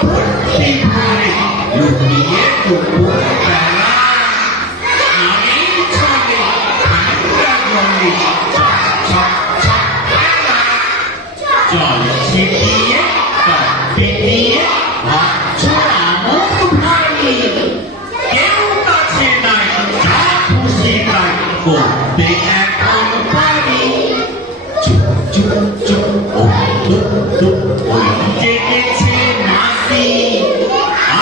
ভর্তি ভরে লুকিয়ে দুপুর বেলা আমি চলে ঠান্ডা জলে জল ছিটিয়ে কাপে নিয়ে ভাবছো আমক ভারী কেউ কাছে নাই যা খুশি তাই করতে এখন পারি চুপ চুপ চুপ ও দুপ দুপ ওই জেগেছে মাসি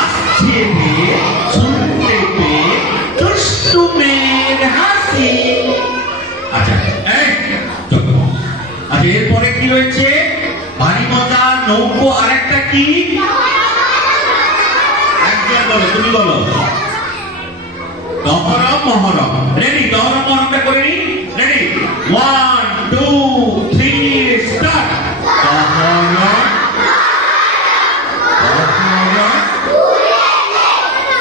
আসছে মেয়ে শুনতে পেয়ে দুষ্টু মেয়ের হাসি। আচ্ছা এই চুপ। আচ্ছা এরপরে কি রয়েছে? ভারী মজা, নৌকো, আর একটা কি? একজন বলো, তুমি বলো। দহরম মহরম। রেডি? দহরম মহরমটা করে নি। রেডি? 1 2 3 স্টার্ট। দহরম দহরম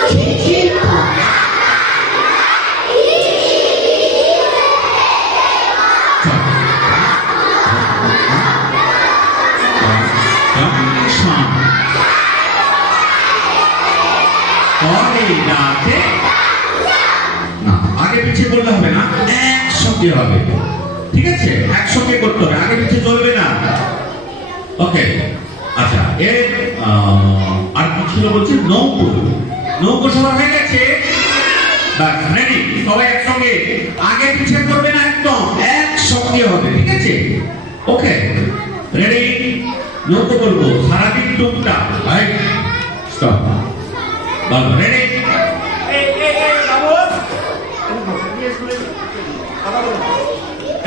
ঝিঝির পোকা না, আগে পিছিয়ে বললে হবে না, একসঙ্গে হবে। ঠিক আছে, একসঙ্গে করতে হবে, আগে পিছিয়ে চলবে না। ওকে। আচ্ছা এর আর কি ছিল বলছি? নৌকো। নৌকো সবার হয়ে গেছে? বাস রেডি? সবাই একসঙ্গে, আগে পিছিয়ে করবে না, একদম একসঙ্গে হবে। ঠিক আছে? Okay ready? নৌকো বলবো, সারাদিন টুকটাক। Right stop. বলো রেডি?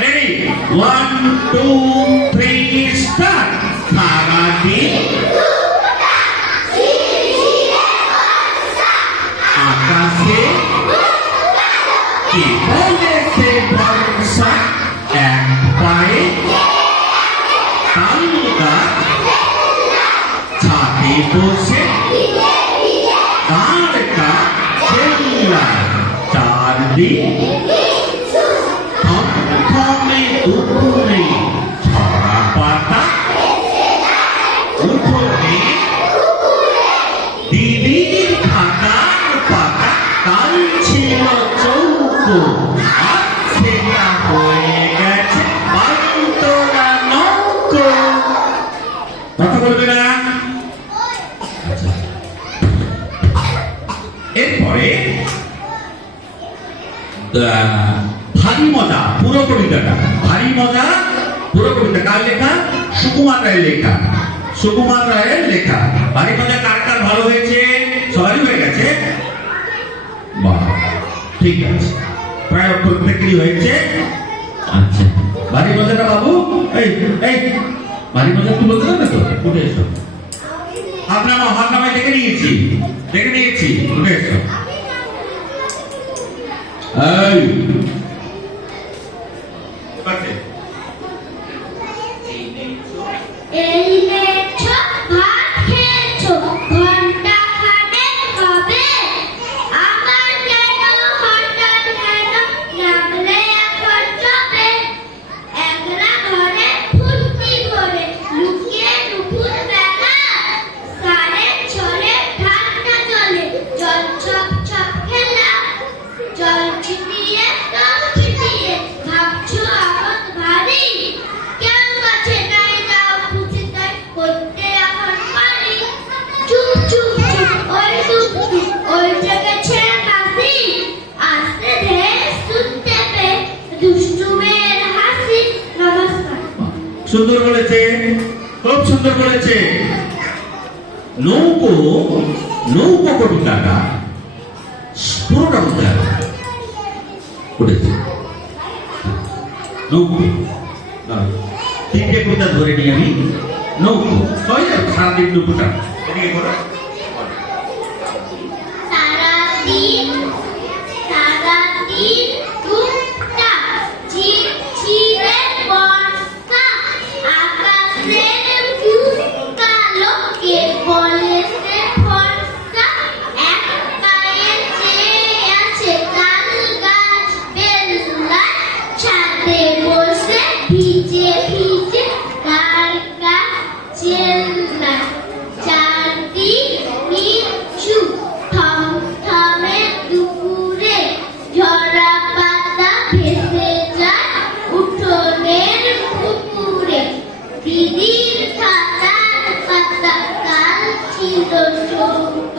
রেডি? 1 2 3 স্টার্ট। সারাদিন আকাশে কে বলেছে ভরসা, এক পায়ে তাল গাছ, ছাদে বসে কারকা চেল্লা, চারদিন থমথমে দুপুরে ছড়া পাতা, উঠোনে দিদির খাতার পাতা, কাল ছিল চৌকো আর সেটা হয়ে গেছে পান্তরা নৌকো। কথা বলবে না? এরপরে ভারী মজা পুরো কবিতাটা। ভারী মজা পুরো কবিতা কার লেখা? সুকুমার রায়ের লেখা। সুকুমার রায়ের লেখা। ভারী মজা কার কার ভালো হয়েছে? সবারই হয়ে গেছে? বাহ, ঠিক আছে, প্রায় প্রত্যেকেরই হয়েছে। আচ্ছা ভারী মজাটা বাবু, এই এই ভারী মজা তুই বলতে পারবে তো? উঠে এসো। আপনার হাত নামায় দেখে নিয়েছি, দেখে নিয়েছি, উঠে এসো। এই ভাত খেয়েছো, ঘন্টা খানেক হবে, আমার কেন হঠাৎ কেন লাগলে এখন চবে, একলা ঘরে ফুর্তি করে লুকিয়ে দুপুর বেলা, সারের ছলে ঠান্ডা জলে জল চপ চপ খেলা, জল ছিটিয়ে টপ ছিটিয়ে ভাবছো এখন ভারী, কেউ কাছে নাই যাও খুঁজে তাই করতে এখন পারি, চুপ চুপ চুপ ওই চুপ চুপ ওই জেগেছে কাশি, আস্তে ধীরে শুনতে পেয়ে দুষ্টু মেয়ের হাসি। নমস্কার। সুন্দর বলেছে, খুব সুন্দর বলেছে। নৌকো, নৌকো কবিতাটা পুরোটা বলতে হবে। উঠেছে নৌকো, তিনটে কবিতা ধরে নিয়ে আমি নৌকো সবাই সারাদিন নৌকোটা এদিকে করো। সারাদিন সারাদিন টুকটা ঝিরঝিরে বর্ষা, আকাশের কালো কে বলেছে ফর্সা, এক পায়ে চেয়ে আছে তাল গাছ বেল্লায়, ছাদে বসে ভিজে ভিজে কার চেল্লায়, চারদিক দিদির খাতার পাতা কাল ছিল সৌদ,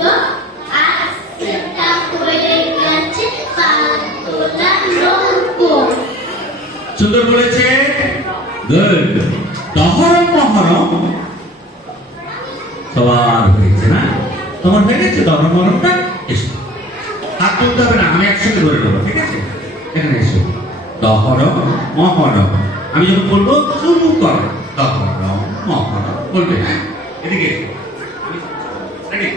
আজ সেটা হয়ে গেছে পাতলা নৌকো। সুন্দর বলেছে, গুড। দহরম মহরম সবার হয়েছে না? তোমার হয়ে গেছে দহরম মহরমটা? এসো, হাত তুলতে হবে না, আমি একসাথে ধরে নেবো, ঠিক আছে? এখানে এসো। দহরম মহরম, আমি যখন বলবো শুরু করো। দহরম মহরম বলবে, হ্যাঁ? এদিকে রেডি,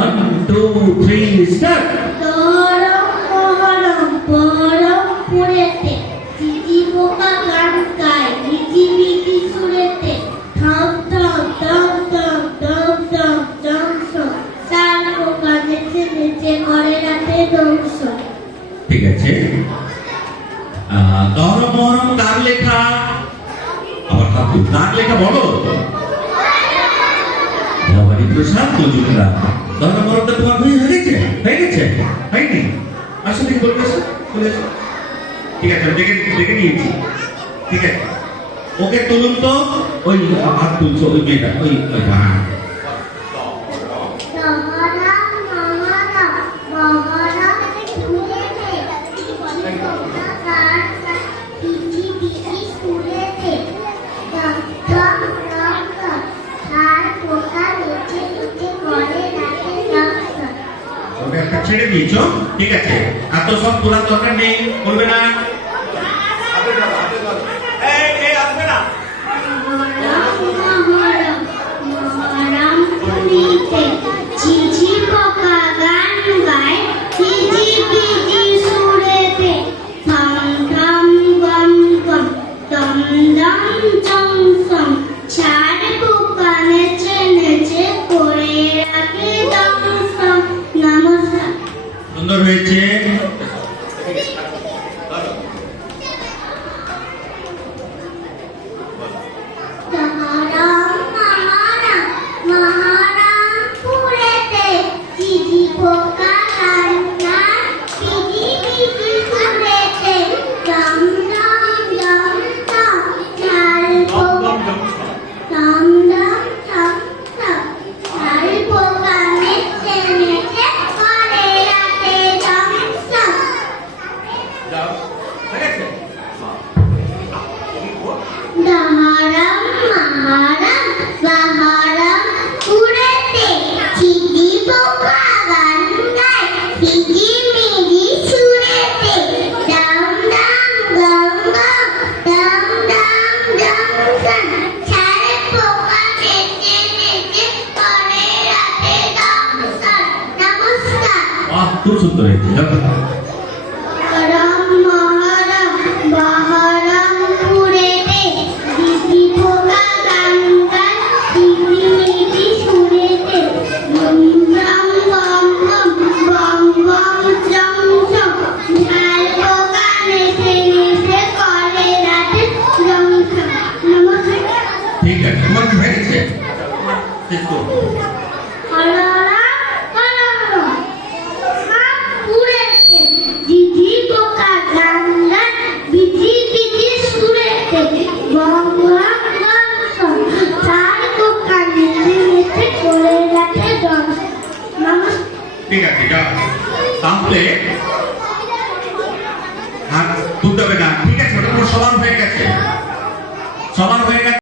1 2 3 স্টার্ট। দরম মহরম বরম পুরেতে, দিদি পোকা গান গায় ঝিঝিমিঝি সুরেতে। থম থম থম থম থম থম থম থম, তার পোকা নেচে নেচে করে রাতে ধ্বংস। ঠিক আছে, দহরম মহরম কার লেখা? আবার কার লেখা বলো? ভবানী প্রসাদ মজুমদার। দহরম মহরমটা তোমার হয়ে গেছে? হয়ে গেছে? হয়নি? আসলে কি বলবে? চলে এসো। ঠিক আছে, দেখে নিয়েছি। ঠিক আছে, ওকে তুলুন তো। ওই হাত তুলছো ওই মেয়েটা, ওই হ্যাঁ। দহরম মহরম মহরম পুরেতে, দিদি পোকা গান গায় ঝিঝিমিঝি সুরেতে। থম থম থম থম, তার পোকা নেচে নেচে করে রাতে ধ্বংস। ওকে একটা ছেড়ে দিয়েছো, ঠিক আছে। আর তো সব তোলার দরকার নেই, বলবে না। আসবে না। মহরম মহরম পুরেতে, ঝিঝি পোকা গান গায় ঝিঝিমিঝি সুরেতে। থম থম গম গম, দম দম চম চম, ছাড় পোকা নেচে নেচে করে রাখে দংশন। নমস্কার। সুন্দর হয়েছে। দহরম মহরম মহরম পুরেতে, ঝিঝি পোকা গান গায় ঝিঝিমিঝি সুরেতে। দম দম দম দম, ছাড় পোকা দম দম দম দম, ছাড় পোকা নেচে নেচে করে রাতে দংশন। দহরম মহরম মহরম পুরেতে, ঝিঝি পোকা গান গায় ঝিঝিমিঝি সুরেতে। দম দম গম গম, দম দম দম দম, ছাড় পোকা নেচে নেচে করে রাতে দংশন। নমস্কার। বাহ, খুব সুন্দর হয়েছে। যাও। দহরম মহরম মহরম পুরেতে, দিদি পোকা গান গায় ঝিঝিমিঝি সুরেতে। বম বম বম বম বম বম চম চম, ঝাল পোকা নেচে নেচে করে রাতে দংশন। নমস্কার। ঠিক আছে, তোমার কি হয়ে গেছে? শেষ করো। ঝিঝি পোকা গান গায় ঝিঝিমিঝি সুরেতে। বম বম বম চম, ঝাল পোকা নেচে নেচে করে রাতে দংশন। নমস্কার। ঠিক আছে, যাও। তাহলে হাত তুলতে হবে না, ঠিক আছে? ওটা পুরো সমান হয়ে গেছে, সমান হয়ে গেছে।